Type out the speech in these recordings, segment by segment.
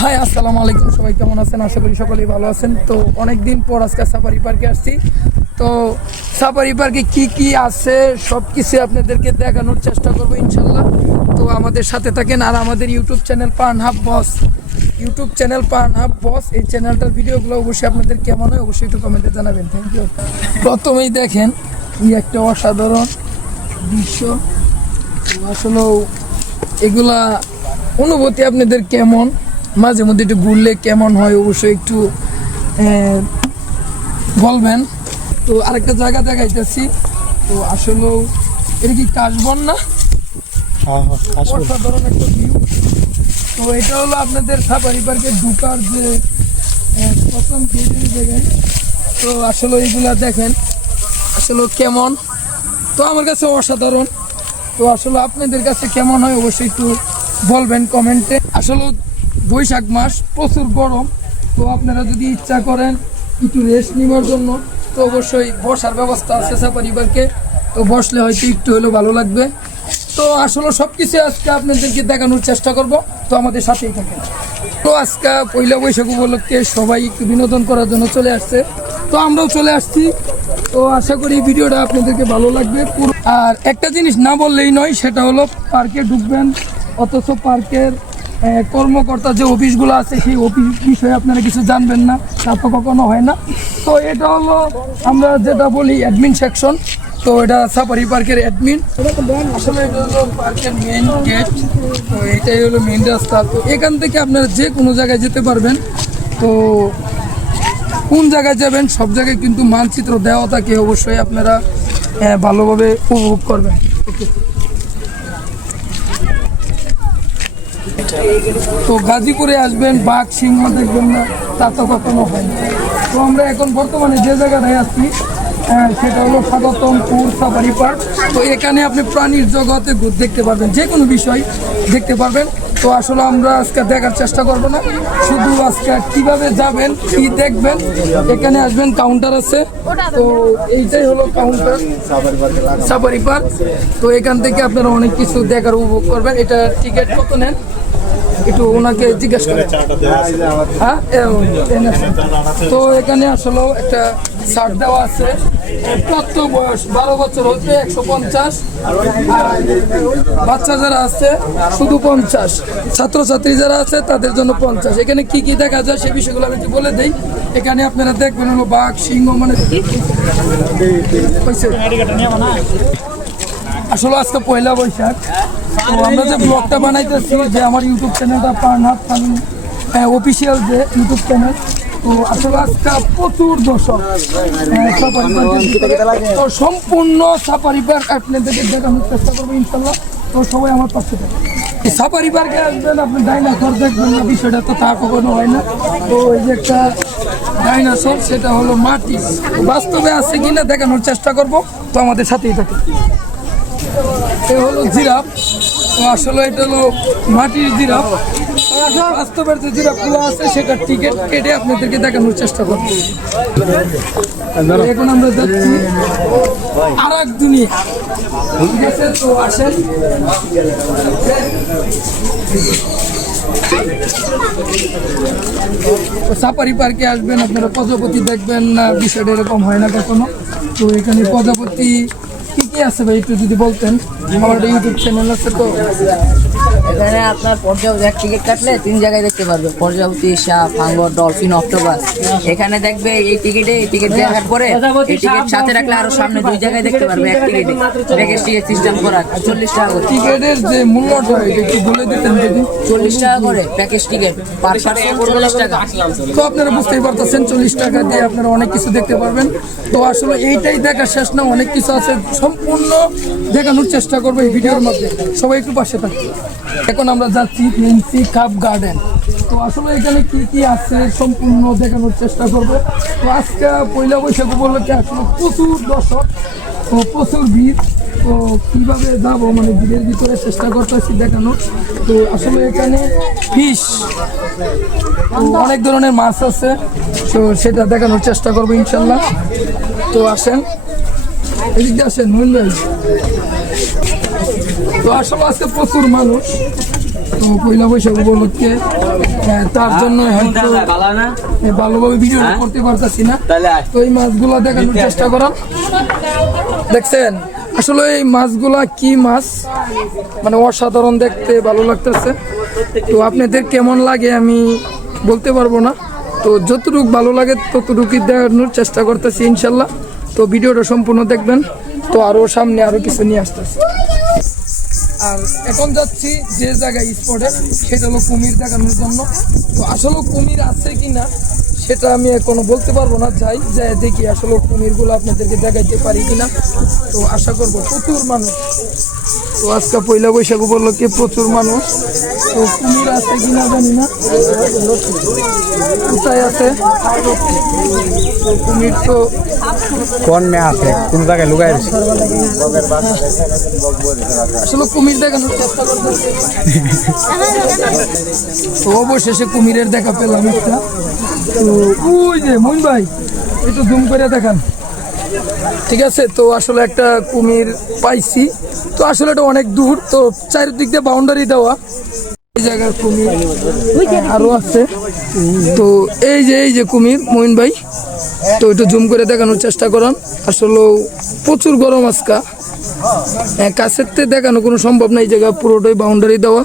High আসসালামু আলাইকুম, সবাই কেমন আছেন? আশা করি সকলেই ভালো আছেন। তো অনেক দিন পর আজকে সাফারি পার্কে আসছি। তো সাফারি পার্কে কি কি আছে সব কিছু আপনাদেরকে দেখানোর চেষ্টা করবো ইনশাল্লাহ। তো আমাদের সাথে থাকেন। আর আমাদের ইউটিউব চ্যানেল পানহাব বস, এই চ্যানেলটার ভিডিওগুলো অবশ্যই আপনাদের কেমন হয় অবশ্যই একটু কমেন্টে জানাবেন। Thank you. প্রথমেই দেখেন এই একটা অসাধারণ দৃশ্য। আসলে এগুলা অনুভূতি আপনাদের কেমন, মাঝে মধ্যে একটু ঘুরলে কেমন হয় অবশ্যই একটু বলবেন। তো আরেকটা জায়গা দেখাইতেছি। তো আসলে এটা কি কাশবন না? অসাধারণ একটা ভিউ। তো এটা হলো আপনাদের সাফারি পার্কে ঢুকার যে প্রথম দেখেন। তো আসলে এইগুলা দেখেন আসলে কেমন। তো আমার কাছে অসাধারণ। তো আসলে আপনাদের কাছে কেমন হয় অবশ্যই একটু বলবেন কমেন্টে। আসলে বৈশাখ মাস, প্রচুর গরম। তো আপনারা যদি ইচ্ছা করেন একটু রেস্ট নেওয়ার জন্য তো অবশ্যই বসার ব্যবস্থা আছে সাফারি পার্কে। তো বসলে হয়তো একটু হলেও ভালো লাগবে। তো আসলে সব কিছু আজকে আপনাদেরকে দেখানোর চেষ্টা করব। তো আমাদের সাথেই থাকেন। তো আজকে পয়লা বৈশাখ উপলক্ষে সবাই একটু বিনোদন করার জন্য চলে আসছে। তো আমরাও চলে আসছি। তো আশা করি ভিডিওটা আপনাদেরকে ভালো লাগবে। আর একটা জিনিস না বললেই নয়, সেটা হলো পার্কে ঢুকবেন অথচ পার্কের কর্মকর্তা যে অফিসগুলো আছে সেই অফিস বিষয়ে আপনারা কিছু জানবেন না, তা তো কখনো হয় না। তো এটা হলো আমরা যেটা বলি অ্যাডমিন সেকশন। তো এটা সাফারি পার্কের অ্যাডমিন। আসলে এটা হলো পার্কের মেইন গেট। তো এটাই হলো মেইন রাস্তা। তো এখান থেকে আপনারা যে কোনো জায়গায় যেতে পারবেন। তো কোন জায়গায় যাবেন সব জায়গায় কিন্তু মানচিত্র দেওয়া থাকে, অবশ্যই আপনারা ভালোভাবে উপভোগ করবেন। তো গাজীপুরে আসবেন, বাঘ সিংহ দেখবেন না তা তো কখনো হয় না। তো আমরা এখন বর্তমানে যে জায়গাটায় আছি সেটা হলো স্বাগতমপুর সাফারি পার্ক। তো এখানে আপনি প্রাণীর জগতে দেখতে পারবেন, যে কোনো বিষয় দেখতে পারবেন। তো আসলে আমরা আজকে দেখার চেষ্টা করবো না, শুধু আজকে কিভাবে যাবেন কি দেখবেন। এখানে আসবেন, কাউন্টার আছে। তো এইটাই হলো কাউন্টার সাফারি পার্ক। তো এখান থেকে আপনারা অনেক কিছু দেখার উপভোগ করবেন। এটা টিকিট কত নেন একটু ওনাকে জিজ্ঞেস করেন। হ্যাঁ, তো এখানে আসলেও একটা ছাড় দেওয়া আছে। প্রাপ্ত বয়স 12 বছর হচ্ছে 150, আর বাচ্চা যারা আছে শুধু 50, ছাত্রছাত্রী যারা আছে তাদের জন্য 50। এখানে কি কি দেখা যায় সেই বিষয়গুলো আমি একটু বলে দিই। এখানে আপনারা দেখবেন হলো বাঘ সিংহ, মানে আসলে আজকে পয়লা বৈশাখ। তো আমরা যে ব্লগটা বানাইতেছি, যে আমার ইউটিউব চ্যানেলটা পানহাব অফিসিয়াল যে ইউটিউব চ্যানেল। তো আসলে আজকে প্রচুর দর্শক তো সম্পূর্ণ সাফারি পার্ক আপনাদেরকে দেখানোর চেষ্টা করবো ইনশাল্লাহ। তো সবাই আমার পাশে থাকবে। সাফারি পার্কে আসবেন, আপনি ডাইনোসর দেখবেন না, বিষয়টা তো তা কখনো হয় না। তো এই যে একটা ডাইনোসর, সেটা হলো মাটি, বাস্তবে আছে কিনা দেখানোর চেষ্টা করব। তো আমাদের সাথেই থাকে। এ হলো জিরাফ। তো আসলে এটা হলো মাটির জিরাফ। বাস্তবের যে জিরাফগুলো আছে সেটা টিকিট কেটে আপনাদেরকে দেখানোর চেষ্টা করবো। এখন আমরা যাচ্ছি আর এক দুনিয়া। ঠিক আছে, তো আসেন। সাফারি পার্কে আসবেন, আপনারা প্রজাপতি দেখবেন না, বিষয়টা এরকম হয় না কখনো। তো এখানে প্রজাপতি কি কি আছে ভাই একটু যদি বলতেন। আমার ইউটিউব চ্যানেল আছে। তো এখানে আপনার পর্যাপ্ত এক টিকিট কাটলে 3 জায়গায় দেখতে পারবে, প্রজাপতি, সাপ, হাঙ্গর, ডলফিন, অক্টোপাস। এখানে দেখবে এই টিকিট দেখার পরে এই টিকিট সাথে রাখলে আরো সামনে 2 জায়গায় দেখতে পারবে এক টিকিটে। প্যাকেজ টিকিট সিস্টেম করা 40 টাকা করে। টিকিটের যে মূল্যটা একটু বলে দিতেন যদি। 40 টাকা করে প্যাকেজ টিকিট, পার পার্সন 40 টাকা। তো আপনারা বুঝতেই পারতেছেন 40 টাকা দিয়ে আপনারা অনেক কিছু দেখতে পারবেন। তো আসলে এইটাই দেখা শেষ না, অনেক কিছু আছে, সম্পূর্ণ দেখানোর চেষ্টা করবো এই ভিডিওর মধ্যে। সবাই একটু পাশে থাকবে। এখন আমরা যাচ্ছি প্রিন্সি কাপ গার্ডেন। তো আসলে এখানে কি কি আছে সম্পূর্ণ দেখানোর চেষ্টা করব। তো আজকে পয়লা বৈশাখ উপলক্ষে আসলে প্রচুর দর্শক, তো প্রচুর ভিড়। তো কীভাবে যাবো, মানে ভিড়ের ভিতরে চেষ্টা করতেছি দেখানোর। তো আসলে এখানে ফিশ, অনেক ধরনের মাছ আছে। তো সেটা দেখানোর চেষ্টা করবো ইনশাল্লাহ। তো আসেন, এদিকে আসেন মহিন ভাই। তো আসলে আজকে প্রচুর মানুষ। তো পয়লা বৈশাখ উপলক্ষে তার জন্য হয়তো ভালোভাবে ভিডিও করতে পারতেছি না। তো এই মাছগুলা দেখানোর চেষ্টা করাম। দেখছেন আসলে এই মাছগুলা কি মাছ, মানে অসাধারণ দেখতে, ভালো লাগতেছে। তো আপনাদের কেমন লাগে আমি বলতে পারবো না, তো যতটুকু ভালো লাগে ততটুকুই দেখানোর চেষ্টা করতেছি ইনশাল্লাহ। তো ভিডিওটা সম্পূর্ণ দেখবেন। তো আরও সামনে আরও কিছু নিয়ে আসতেছি। আর এখন যাচ্ছি যে জায়গায় স্পটে, সেটা হলো কুমির দেখানোর জন্য। তো আসলে কুমির আছে কি না সেটা আমি এখনো বলতে পারবো না, যাই যাই দেখি আসলে কুমিরগুলো আপনাদেরকে দেখাইতে পারি কিনা। তো আশা করবো প্রচুর মানুষ, তো আজকে পয়লা বৈশাখ উপলক্ষে প্রচুর মানুষ। তো কুমির আছে কিনা জানি না, কোথায় আছে তো কুমির, তো কোন মে আছে কোন জায়গায় লুকাই আছে আসলে কুমির দেখানোর চেষ্টা করতেছি। তো অবশেষে কুমিরের দেখা পেলাম একটা। তো ওই যে মইন ভাই একটু জুম করে দেখান, ঠিক আছে। তো আসলে একটা কুমির পাইছি। তো আসলে এটা অনেক দূর, তো চারিদিক দিয়ে বাউন্ডারি দেওয়া। এই জায়গার কুমির আরো আছে। তো এই যে কুমির মইন ভাই, তো একটু জুম করে দেখানোর চেষ্টা করান। আসলে প্রচুর গরম আজকা, কাছের থেকে দেখানো কোনো সম্ভব না, এই জায়গা পুরোটাই বাউন্ডারি দেওয়া।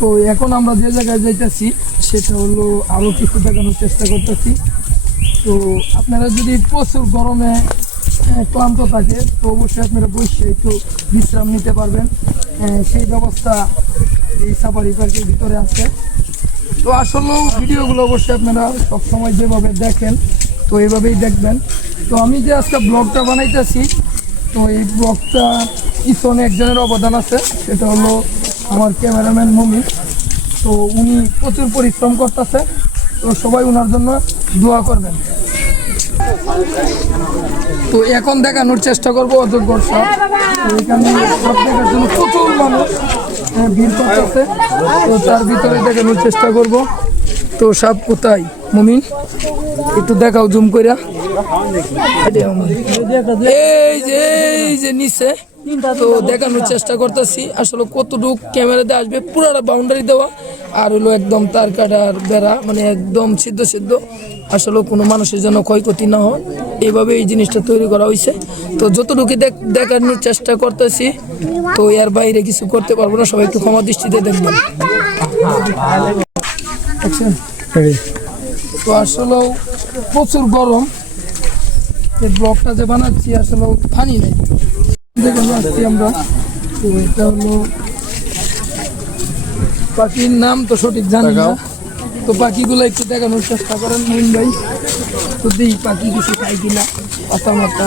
তো এখন আমরা যে জায়গায় যাইতেছি সেটা হলো আরো কিছু দেখানোর চেষ্টা করতেছি। তো আপনারা যদি প্রচুর গরমে ক্লান্ত থাকে তো অবশ্যই আপনারা বসে একটু বিশ্রাম নিতে পারবেন, সেই ব্যবস্থা এই সাফারি পার্কের ভিতরে আছে। তো আসলেও ভিডিওগুলো অবশ্যই আপনারা সবসময় যেভাবে দেখেন তো এইভাবেই দেখবেন। তো আমি যে আজকে ব্লগটা বানাইতেছি, তো এই ব্লগটা পিছনে একজনের অবদান আছে, সেটা হলো আমার ক্যামেরাম্যান মমি। তো উনি প্রচুর পরিশ্রম করতেছে, তো সবাই ওনার জন্য দোয়া করবেন। তো এখন দেখানোর চেষ্টা করবো অজগর সাপ। তো এখানে সাপ দেখার জন্য প্রচুর মানুষ ভিড় করতেছে, তো তার ভিতরে দেখানোর চেষ্টা করব। তো সাপ কোথায় মুমিন একটু দেখাও জুম কইরা। এই যে নিচে, তো দেখানোর চেষ্টা করতেছি আসলে কতটুক ক্যামেরাতে আসবে। পুরাটা বাউন্ডারি দেওয়া, আর হলো একদম তার কাটার বেড়া, মানে একদম সিদ্ধ। আসলে কোনো মানুষের জন্য ক্ষয়ক্ষতি না হয় এইভাবে এই জিনিসটা তৈরি করা হয়েছে। তো যতটুকু দেখানোর চেষ্টা করতেছি, তো এর বাইরে কিছু করতে পারবো না, সবাই একটু ক্ষমা দৃষ্টিতে দেখবেন। তো আসলে প্রচুর গরম, এই ব্লগটা যে বানাচ্ছি আসলে পানি নেই, দেখে আসছি আমরা। তো এটা হলো পাখির নাম তো সঠিক জানি না, তো পাখিগুলো একটু দেখানোর চেষ্টা করেন মইন ভাই। তো দিই পাখি কিছু খাই কিনা, পাতা মাতা।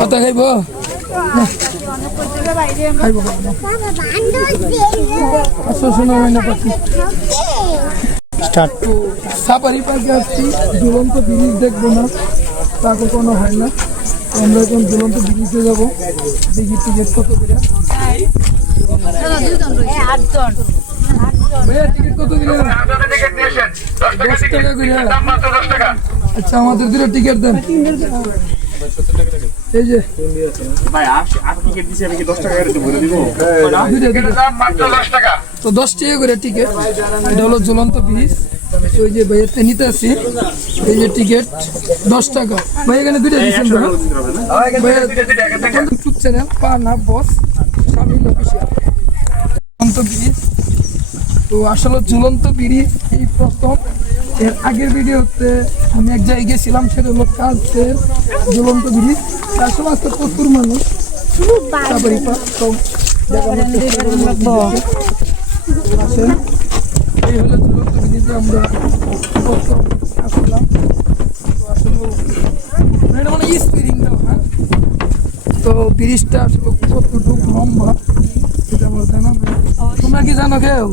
পাতা খাইব, আচ্ছা শোনা হয় না পাখি। তো সাফারি পার্কে আসছি, ঝুলন্ত ব্রিজ দেখবো না তা কখনো হয় না। তো আমরা এখন ঝুলন্ত ব্রিজে যাবো, দেখি টিকিট কত করে। ভাইয়া টিকিট কত করে? 10 টাকা করে। আচ্ছা আমাদের দুটো টিকিট দেন। এই যে তো 10 টাকা করে টিকিট। এটা হলো ঝুলন্ত ব্রিজ। ওই যে ভাইয়াতে নিতে আসি, এই যে টিকিট 10 টাকা। ভাই এখানে দুটো দিচ্ছেন ইউটিউব চ্যানেল পানা বস শামিল অফিসিয়াল। ঝুলন্ত ব্রিজ, তো আসলে ঝুলন্ত ব্রিজ এই প্রথম। এর আগের ভিডিওতে আমি এক জায়গায় গেছিলাম, সেটা হলো কালচের ঝুলন্ত ব্রিজ। আসলে আজকে প্রচুর মানুষ সাফারি পার্ক, তো আসেন। এই হলো ঝুলন্ত ব্রিজে আমরা প্রথম আসলাম। তো আসলে এটা মানে স্পিরিং দাও, হ্যাঁ। তো ব্রিজটা আসলে কতটুকু লম্বা সেটা আমার জানা নেই। তোমরা কি জানো কেউ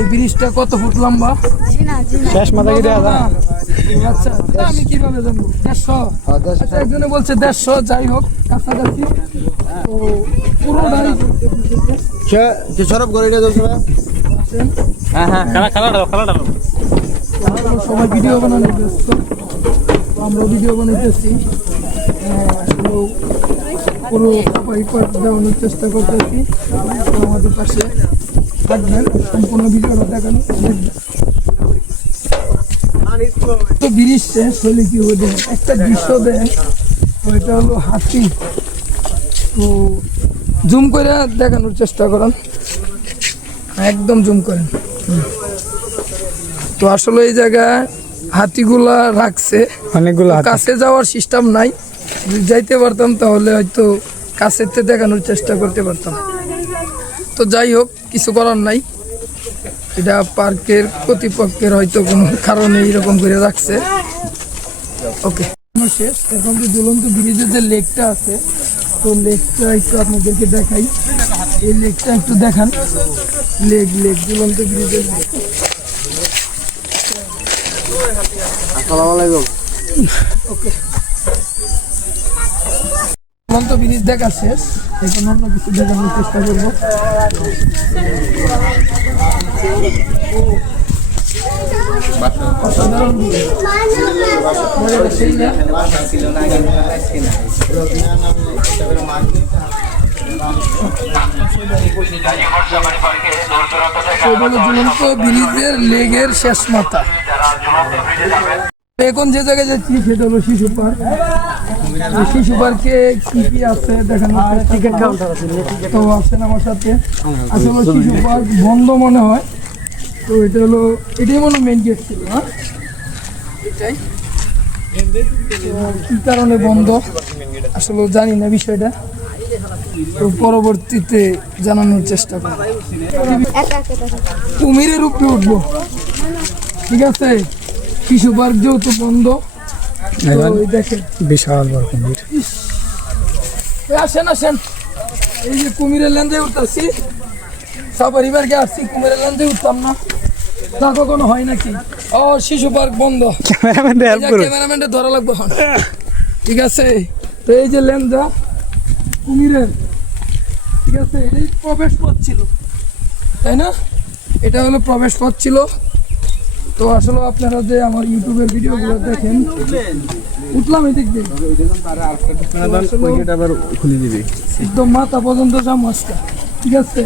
এই ব্রিজটা কত ফুট লম্বা? শেষ মাথা কি দেখা যায়? আচ্ছা আমি কিভাবে জানবো? 150। আচ্ছা একজনে বলছে 150, যাই হোক কাছাকাছি। তো পুরোটাই সরব করে এটা চলছে। আসেন। হ্যাঁ খেলাটা তো সবাই ভিডিও বানানো ব্যস্ত, তো আমরা ভিডিও বানাইতেছি। আসলে পুরো সাফারি পার্ক দেওয়ানোর চেষ্টা করতেছি, তো আমাদের পাশে থাকবেন, সম্পূর্ণ ভিডিওটা দেখানো দেখবেন। তো ব্রিজ শেষ হলে কি হবে দেখেন, একটা দৃশ্য দেন, তো এটা হলো হাতি। তো জুম করে দেখানোর চেষ্টা করেন, একদম জুম করেন। তো আসলে এই জায়গায় হাতিগুলা রাখছে, অনেকগুলো হাতি। কাছে যাওয়ার সিস্টেম নাই, যদি যাইতে পারতাম তাহলে হয়তো কাছের থেকে দেখানোর চেষ্টা করতে পারতাম। তো যাই হোক, কিছু করার নাই, এটা পার্কের কর্তৃপক্ষের হয়তো কোনো কারণে এরকম করে রাখছে। ওকে, শেষ। এখন যে ঝুলন্ত ব্রিজের যে লেকটা আছে, তো লেকটা একটু আপনাদেরকে দেখাই। এই লেকটা একটু দেখান, লেক লেক ঝুলন্ত ব্রিজের লেক। ওকে, ঝুলন্ত ব্রিজ দেখা শেষ, এখন অন্য কিছু দেখানোর চেষ্টা করবো। অসাধারণ ব্রিজ। সেই না? ঝুলন্ত ব্রিজের লেগের শেষ মাথা। এখন যে জায়গায় যাচ্ছি সেটা হলো শিশু পার্ক। শিশু পার্কে কি কি আছে দেখানোর টিকিট কাউন্টার আছে, তো আসেন আমার সাথে। আসলে শিশু পার্ক বন্ধ মনে হয়, তো এটা হলো, এটাই মনে মেন গেট ছিল। হ্যাঁ, এটাই কি কারণে বন্ধ আসলে জানি না বিষয়টা, তো পরবর্তীতে জানানোর চেষ্টা করব। কুমিরের উপরে উঠবো, ঠিক আছে। শিশু পার্ক যেহেতু বন্ধ, তো এই দেখেন বিশাল বড় কুমির। আসেন আসেন, এই যে কুমিরের লেন্দে উঠতেছি, সাফারি পার্কে আসছি, কুমিরের লেন্দে উঠতাম না, তা কখনো হয় নাকি? ও, শিশু পার্ক বন্ধ, ক্যামেরাম্যানটা ধরা লাগবে এখন, ঠিক আছে। তো এই যে লেন্দা কুমিরের, ঠিক আছে, এই প্রবেশ পথ ছিল, তাই না? এটা হলো প্রবেশ পথ ছিল। তো আসলে আপনারা যে আমার ইউটিউবের ভিডিওগুলো দেখেন, উঠলাম এদিক দিয়ে, একদম মাথা পর্যন্ত যাম আজকে, ঠিক আছে।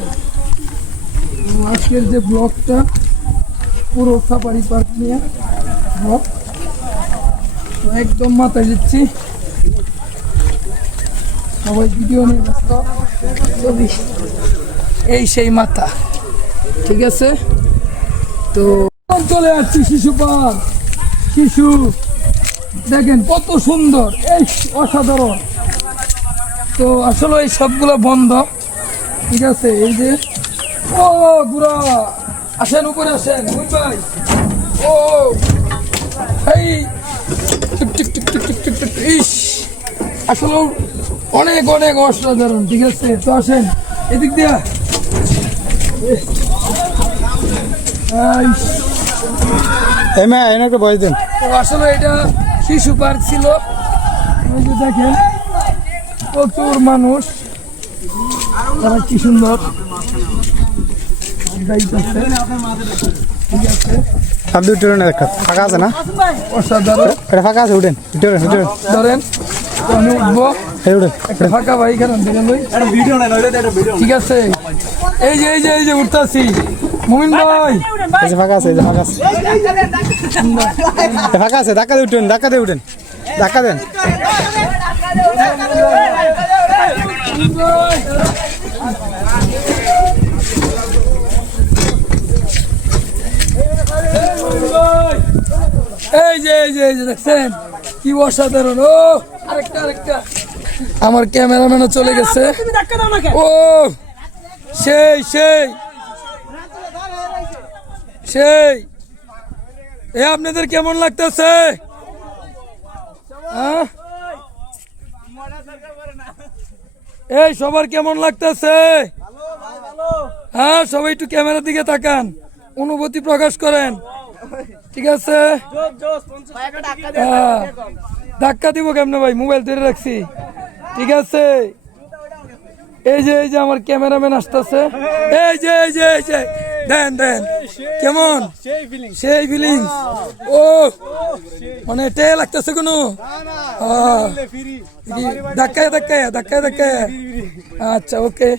আজকের যে ব্লগটা পুরো সাফারি পার্ক নিয়ে ব্লগ, তো একদম মাথায় দিচ্ছি, সবাই ভিডিও নিয়ে ব্যস্ত, ছবি, এই সেই মাথা, ঠিক আছে। তো চলে যাচ্ছি শিশু পার্ক। শিশু দেখেন কত সুন্দর, এই অসাধারণ। তো আসলে এই সবগুলো বন্ধ, ঠিক আছে। এই যে ও গুড়া, আসেন উপরে আসেন ভাই। ও এই টিক টিক টিক টিক টিক টিক টিক, ইস আসলে অনেক অনেক অসাধারণ, ঠিক আছে। তো আসেন এদিক দিয়া, এনাকে বয়স দেন। তো আসলে এটা শিশু পার্ক ছিল, ওই যে দেখেন প্রচুর মানুষ, তারা কি সুন্দর যাইতেছে, ঠিক আছে। আপনি উঠে একটা ফাঁকা আছে না? অসাধারণ, এটা ফাঁকা আছে, উঠেন উঠে উঠে ধরেন। তো আমি উঠবো, উঠেন। একটা ফাঁকা ভাই খান দেখেন ভাই, ঠিক আছে। এই যে এই যে এই যে উঠতেছি, মুমিন ভাই, এই যে ফাঁকা আছে, এই যে ফাঁকা আছে, ফাঁকা আছে, ধাক্কা দিয়ে উঠেন, ধাক্কা দিয়ে উঠেন, ধাক্কা দেন। এই যে এই যে এই যে দেখছেন কি অসাধারণ। ও আরেকটা আরেকটা, আমার ক্যামেরাম্যানও চলে গেছে। ও সেই সেই সেই, এ আপনাদের কেমন লাগতেছে? এই সবার কেমন লাগতেছে? হ্যাঁ, সবাই একটু ক্যামেরার দিকে তাকান, অনুভূতি প্রকাশ করেন, ঠিক আছে। ধাক্কা দিব কেমনে ভাই, মোবাইল ধরে রাখছি, ঠিক আছে। এই যে আমার ক্যামেরাম্যান আসতেছে, এই যে দেন দেন কেমন সেই ফিলিং ও মানে টে লাগতেছে কোনো ধাক্কায় ধাক্কায় ধাক্কায় ধাক্কায় আচ্ছা ওকে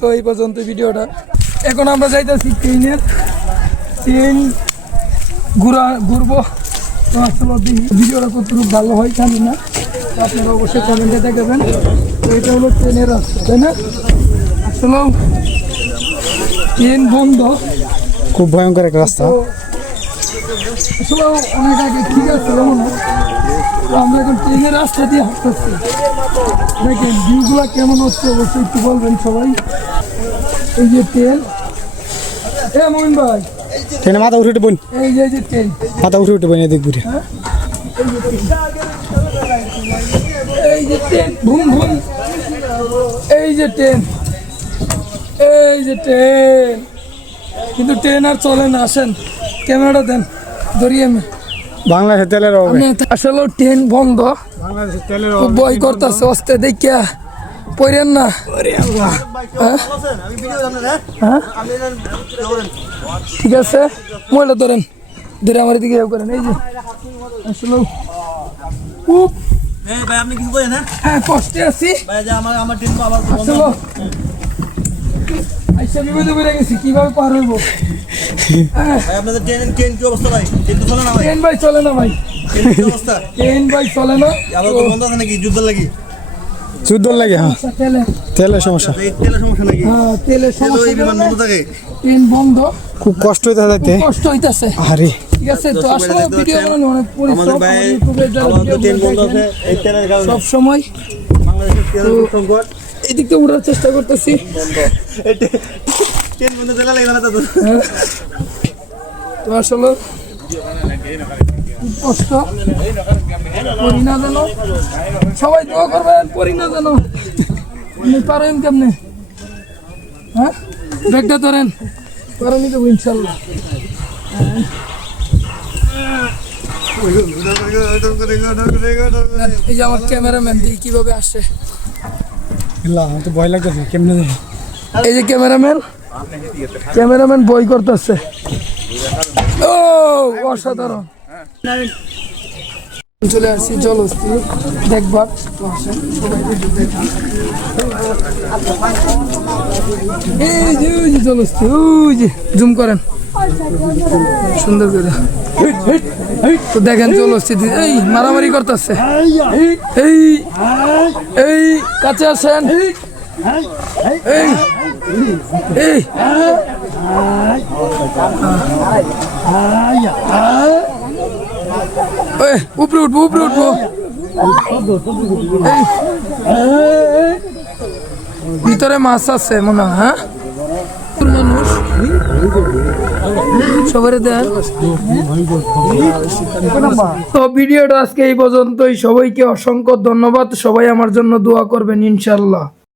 তো এই পর্যন্ত ভিডিওটা এখন আমরা যাইতেছি ট্রেনের ট্রেন ঘুরবো তো আসলে ভিডিওটা কতটুকু ভালো হয় জানি না তো আপনারা অবশ্যই কমেন্টে দেখাবেন তো এটা হলো ট্রেনের রাস্তা তাই না আসলে ট্রেন বন্ধ খুব ভয়ঙ্কর একটা রাস্তা তো আসলে অনেক আগে ঠিক আছে মনে হয় তো আমরা এখন ট্রেনের রাস্তা দিয়ে হাঁটতেছি দেখেন ভিউগুলো কেমন হচ্ছে অবশ্যই একটু বলবেন সবাই এই যে ট্রেন মমিন ভাই ট্রেনে মাথা উঠে উঠে বোন এই যে ট্রেন মাথা উঠে উঠে বোন এদিক ঘুরে এই যে ট্রেন ভুম ভুম এই যে ট্রেন কিন্তু ট্রেন আর চলে না আসেন ক্যামেরাটা দেন ধরিয়ে আমি বাংলাদেশের তেলের অভাবে আসলে ট্রেন বন্ধ বাংলাদেশের তেলের খুব ভয় করতেছে অস্তে দেখিয়া পড়েন না হ্যাঁ? হ্যাঁ? ঠিক আছে মোবাইলটা ধরেন ধরে আমার দিকে করেন এই যে আসলে খুব ভাই আপনি কিছু বলেন হ্যাঁ কষ্টে আছি ভাই যে আমার টিম আবার আসলে আইসা বিপদে পড়ে গেছি কিভাবে পার হইব হ্যাঁ ভাই আপনাদের ট্রেন কি অবস্থা ভাই ট্রেন তো চলে না ভাই ট্রেন ভাই চলে না ভাই ট্রেন কি অবস্থা ট্রেন ভাই চলে না আবার তো বন্ধ আছে নাকি যুদ্ধ লাগি যুদ্ধ লাগে হ্যাঁ আচ্ছা, তেলে তেলের সমস্যা এই তেলের সমস্যা নাকি হ্যাঁ তেলের তেল এই বিমান সমস্যা বন্ধ থাকে ট্রেন বন্ধ খুব কষ্ট হইতে যাইতে কষ্ট হইতাছে আরে ঠিক আছে তো আসলে ভিডিও বানানো অনেক আমাদের পরিশ্রম ভাই ইউটিউবে যারা আমাদের ট্রেন ভিডিও বন্ধ আছে এই তেলের কারণে সব সময় বাংলাদেশের তেলের সংকট এদিক থেকে উঠার চেষ্টা করতেছি এই ট্রেন বন্ধ তেল লাগে না তো হ্যাঁ। তো আসলে খুব কষ্ট করি না যেন সবাই দোয়া করবেন করি না যেন আপনি পারেন কেমনে হ্যাঁ ব্যাগটা ধরেন পারেনি দেবো ইনশাল্লাহ এই যে আমার ক্যামেরাম্যান দিয়ে কিভাবে আসে আমার তো ভয় লাগতেছে কেমনে দেখি এই যে ক্যামেরাম্যান বই করতেছে ও অসাধারণ চলে আসছি জলস্থি দেখবার তো আসেন সবাই একটু দেখান। ওই যে জলস্থি ওই যে জুম করেন সুন্দর করে তো দেখেন জলস্থি এই মারামারি করতেছে এই এই কাছে আসেন এই এই উপরে উঠবো এই ভিতরে মাছ আছে মনে হয় হ্যাঁ মানুষ সবাই দেন তো ভিডিওটা আজকে এই পর্যন্তই সবাইকে অসংখ্য ধন্যবাদ সবাই আমার জন্য দোয়া করবেন ইনশাল্লাহ।